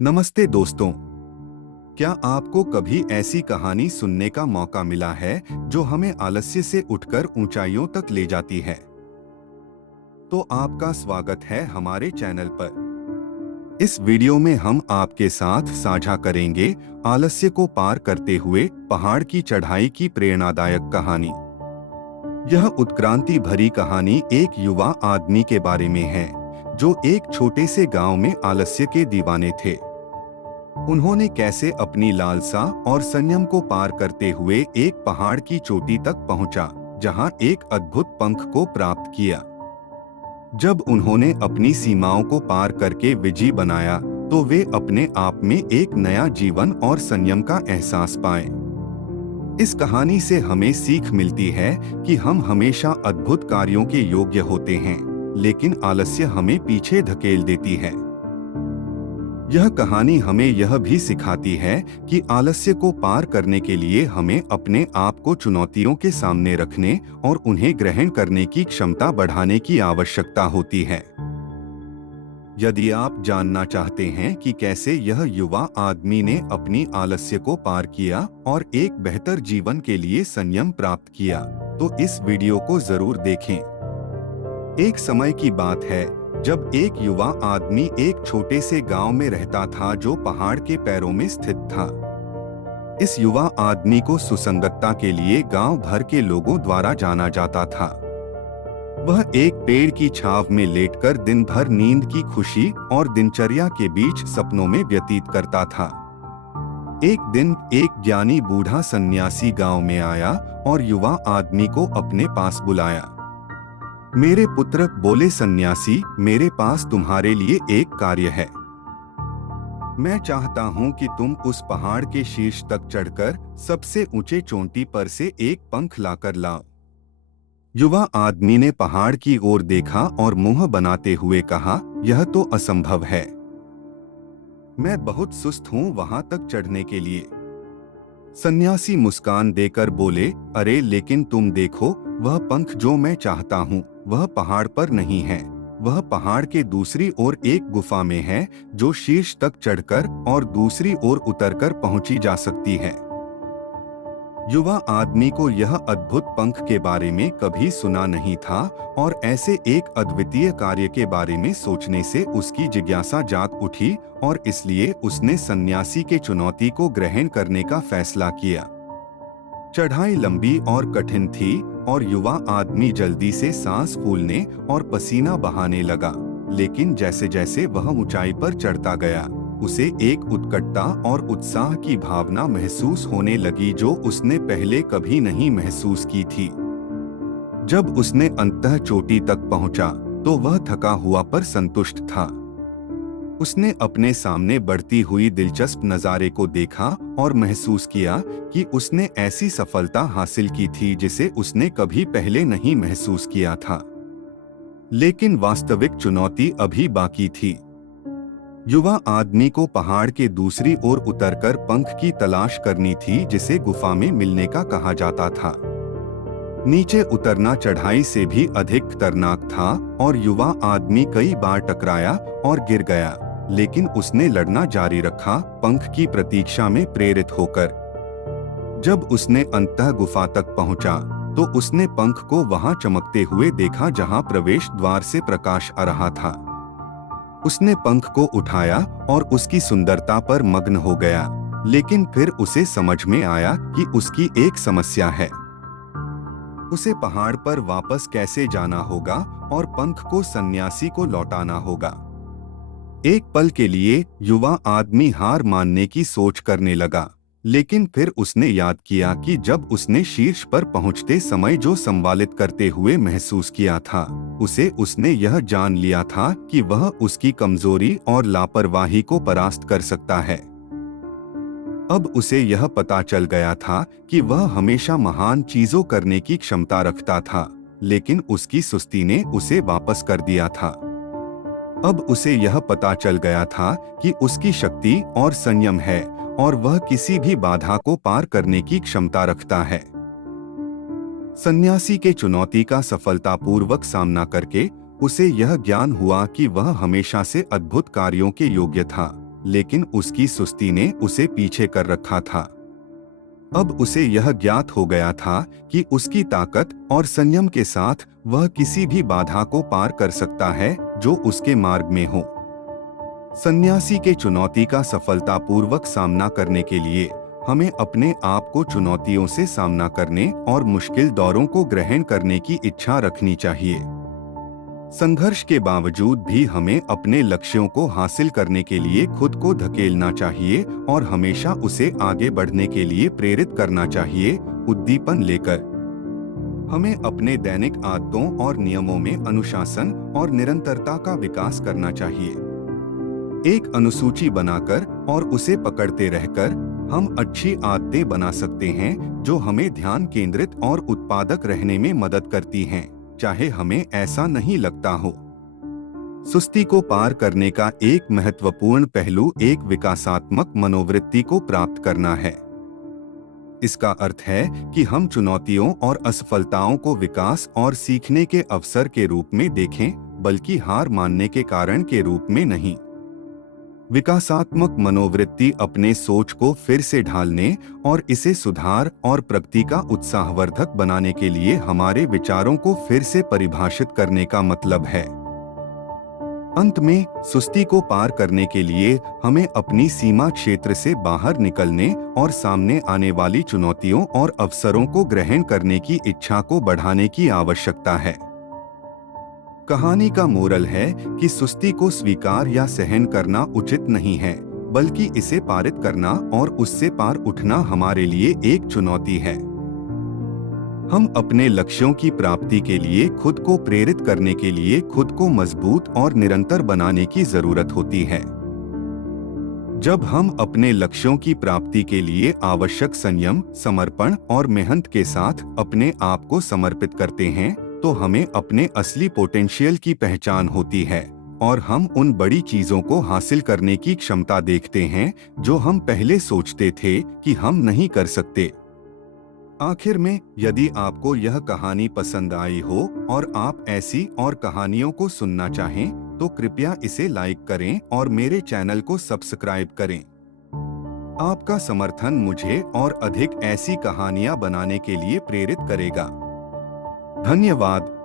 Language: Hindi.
नमस्ते दोस्तों। क्या आपको कभी ऐसी कहानी सुनने का मौका मिला है जो हमें आलस्य से उठकर ऊंचाइयों तक ले जाती है? तो आपका स्वागत है हमारे चैनल पर। इस वीडियो में हम आपके साथ साझा करेंगे आलस्य को पार करते हुए पहाड़ की चढ़ाई की प्रेरणादायक कहानी। यह उत्क्रांति भरी कहानी एक युवा आदमी के बारे में है जो एक छोटे से गांव में आलस्य के दीवाने थे। उन्होंने कैसे अपनी लालसा और संयम को पार करते हुए एक पहाड़ की चोटी तक पहुंचा, जहां एक अद्भुत पंख को प्राप्त किया। जब उन्होंने अपनी सीमाओं को पार करके विजय बनाया, तो वे अपने आप में एक नया जीवन और संयम का एहसास पाए। इस कहानी से हमें सीख मिलती है कि हम हमेशा अद्भुत कार्यों के योग्य होते हैं, लेकिन आलस्य हमें पीछे धकेल देती है। यह कहानी हमें यह भी सिखाती है कि आलस्य को पार करने के लिए हमें अपने आप को चुनौतियों के सामने रखने और उन्हें ग्रहण करने की क्षमता बढ़ाने की आवश्यकता होती है। यदि आप जानना चाहते हैं कि कैसे यह युवा आदमी ने अपनी आलस्य को पार किया और एक बेहतर जीवन के लिए संयम प्राप्त किया, तो इस वीडियो को जरूर देखें। एक समय की बात है जब एक युवा आदमी एक छोटे से गांव में रहता था जो पहाड़ के पैरों में स्थित था। इस युवा आदमी को सुसंगतता के लिए गांव भर के लोगों द्वारा जाना जाता था। वह एक पेड़ की छांव में लेटकर दिन भर नींद की खुशी और दिनचर्या के बीच सपनों में व्यतीत करता था। एक दिन एक ज्ञानी बूढ़ा सन्यासी गांव में आया और युवा आदमी को अपने पास बुलाया। मेरे पुत्र, बोले सन्यासी, मेरे पास तुम्हारे लिए एक कार्य है। मैं चाहता हूं कि तुम उस पहाड़ के शीर्ष तक चढ़कर सबसे ऊंचे चोटी पर से एक पंख लाकर लाओ। युवा आदमी ने पहाड़ की ओर देखा और मुंह बनाते हुए कहा, यह तो असंभव है। मैं बहुत सुस्त हूं वहां तक चढ़ने के लिए। सन्यासी मुस्कान देकर बोले, अरे लेकिन तुम देखो, वह पंख जो मैं चाहता हूँ वह पहाड़ पर नहीं है। वह पहाड़ के दूसरी ओर एक गुफा में है जो शीर्ष तक चढ़कर और दूसरी ओर उतरकर पहुंची जा सकती है। युवा आदमी को यह अद्भुत पंख के बारे में कभी सुना नहीं था और ऐसे एक अद्वितीय कार्य के बारे में सोचने से उसकी जिज्ञासा जाग उठी और इसलिए उसने सन्यासी के चुनौती को ग्रहण करने का फैसला किया। चढ़ाई लंबी और कठिन थी और युवा आदमी जल्दी से सांस फूलने और पसीना बहाने लगा, लेकिन जैसे जैसे वह ऊंचाई पर चढ़ता गया, उसे एक उत्कटता और उत्साह की भावना महसूस होने लगी जो उसने पहले कभी नहीं महसूस की थी। जब उसने अंततः चोटी तक पहुंचा, तो वह थका हुआ पर संतुष्ट था। उसने अपने सामने बढ़ती हुई दिलचस्प नज़ारे को देखा और महसूस किया कि उसने ऐसी सफलता हासिल की थी जिसे उसने कभी पहले नहीं महसूस किया था। लेकिन वास्तविक चुनौती अभी बाकी थी। युवा आदमी को पहाड़ के दूसरी ओर उतरकर पंख की तलाश करनी थी जिसे गुफा में मिलने का कहा जाता था। नीचे उतरना चढ़ाई से भी अधिक खतरनाक था और युवा आदमी कई बार टकराया और गिर गया, लेकिन उसने लड़ना जारी रखा, पंख की प्रतीक्षा में प्रेरित होकर। जब उसने अंततः गुफा तक पहुंचा, तो उसने पंख को वहां चमकते हुए देखा जहां प्रवेश द्वार से प्रकाश आ रहा था। उसने पंख को उठाया और उसकी सुंदरता पर मग्न हो गया, लेकिन फिर उसे समझ में आया कि उसकी एक समस्या है। उसे पहाड़ पर वापस कैसे जाना होगा और पंख को सन्यासी को लौटाना होगा। एक पल के लिए युवा आदमी हार मानने की सोच करने लगा, लेकिन फिर उसने याद किया कि जब उसने शीर्ष पर पहुंचते समय जो संवालित करते हुए महसूस किया था, उसने यह जान लिया था कि वह उसकी कमजोरी और लापरवाही को परास्त कर सकता है। अब उसे यह पता चल गया था कि वह हमेशा महान चीजों करने की क्षमता रखता था, लेकिन उसकी सुस्ती ने उसे वापस कर दिया था। अब उसे यह पता चल गया था कि उसकी शक्ति और संयम है और वह किसी भी बाधा को पार करने की क्षमता रखता है। सन्यासी के चुनौती का सफलतापूर्वक सामना करके उसे यह ज्ञान हुआ कि वह हमेशा से अद्भुत कार्यों के योग्य था, लेकिन उसकी सुस्ती ने उसे पीछे कर रखा था। अब उसे यह ज्ञात हो गया था कि उसकी ताकत और संयम के साथ वह किसी भी बाधा को पार कर सकता है जो उसके मार्ग में हो। सन्यासी के चुनौती का सफलतापूर्वक सामना करने के लिए हमें अपने आप को चुनौतियों से सामना करने और मुश्किल दौरों को ग्रहण करने की इच्छा रखनी चाहिए। संघर्ष के बावजूद भी हमें अपने लक्ष्यों को हासिल करने के लिए खुद को धकेलना चाहिए और हमेशा उसे आगे बढ़ने के लिए प्रेरित करना चाहिए, उद्दीपन लेकर। हमें अपने दैनिक आदतों और नियमों में अनुशासन और निरंतरता का विकास करना चाहिए। एक अनुसूची बनाकर और उसे पकड़ते रहकर हम अच्छी आदतें बना सकते हैं जो हमें ध्यान केंद्रित और उत्पादक रहने में मदद करती हैं, चाहे हमें ऐसा नहीं लगता हो। सुस्ती को पार करने का एक महत्वपूर्ण पहलू एक विकासात्मक मनोवृत्ति को प्राप्त करना है। इसका अर्थ है कि हम चुनौतियों और असफलताओं को विकास और सीखने के अवसर के रूप में देखें, बल्कि हार मानने के कारण के रूप में नहीं। विकासात्मक मनोवृत्ति अपने सोच को फिर से ढालने और इसे सुधार और प्रगति का उत्साहवर्धक बनाने के लिए हमारे विचारों को फिर से परिभाषित करने का मतलब है। अंत में, सुस्ती को पार करने के लिए हमें अपनी सीमा क्षेत्र से बाहर निकलने और सामने आने वाली चुनौतियों और अवसरों को ग्रहण करने की इच्छा को बढ़ाने की आवश्यकता है। कहानी का मोरल है कि सुस्ती को स्वीकार या सहन करना उचित नहीं है, बल्कि इसे पारित करना और उससे पार उठना हमारे लिए एक चुनौती है। हम अपने लक्ष्यों की प्राप्ति के लिए खुद को प्रेरित करने के लिए खुद को मजबूत और निरंतर बनाने की जरूरत होती है। जब हम अपने लक्ष्यों की प्राप्ति के लिए आवश्यक संयम, समर्पण और मेहनत के साथ अपने आप को समर्पित करते हैं, तो हमें अपने असली पोटेंशियल की पहचान होती है और हम उन बड़ी चीजों को हासिल करने की क्षमता देखते हैं जो हम पहले सोचते थे कि हम नहीं कर सकते। आखिर में, यदि आपको यह कहानी पसंद आई हो और आप ऐसी और कहानियों को सुनना चाहें, तो कृपया इसे लाइक करें और मेरे चैनल को सब्सक्राइब करें। आपका समर्थन मुझे और अधिक ऐसी कहानियां बनाने के लिए प्रेरित करेगा। धन्यवाद।